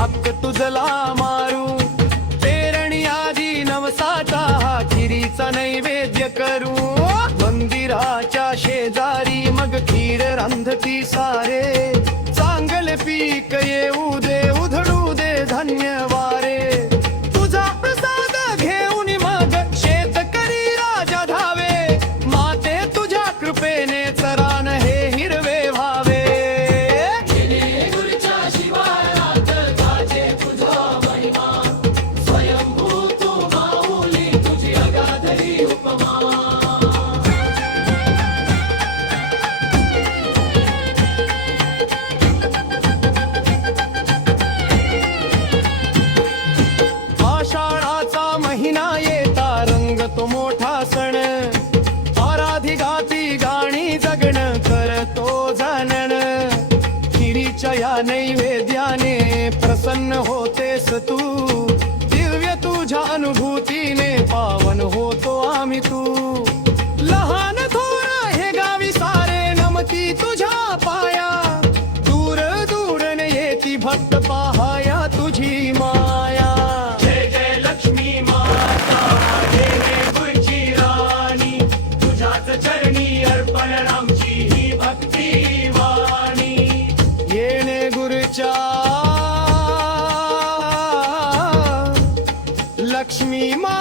हक्क तुझला मारू पेरणी आधी नवसाचा हा खिरीचा नैवेद्य करू मंदिराच्या शेजारी मग खीर रांधती सारे चांगले पीक येऊ दे उधळू दे धन्य वारे तुझा प्रसाद घेऊन मग शेतकरी राजा धावे माते तुझ्या कृपेने चरान हे हिरवे व्हावे आषाढाचा महिना येता रंगतो मोठा सण आराधी गाती गाणी जगण करतो जनन खिरीच्या या नैवेद्याने प्रसन्न होतेस तू दिव्य तुझ्या अनुभूतीने पावन होतो आम्ही तू लहान थोर हे गावी सारे नमती तुझ्या पाया दूर दूरने येती भक्त पाहाया तुझी माया चरणी अर्पण आमची ही भक्ती वाणी येणे गुरुच्या लक्ष्मी मा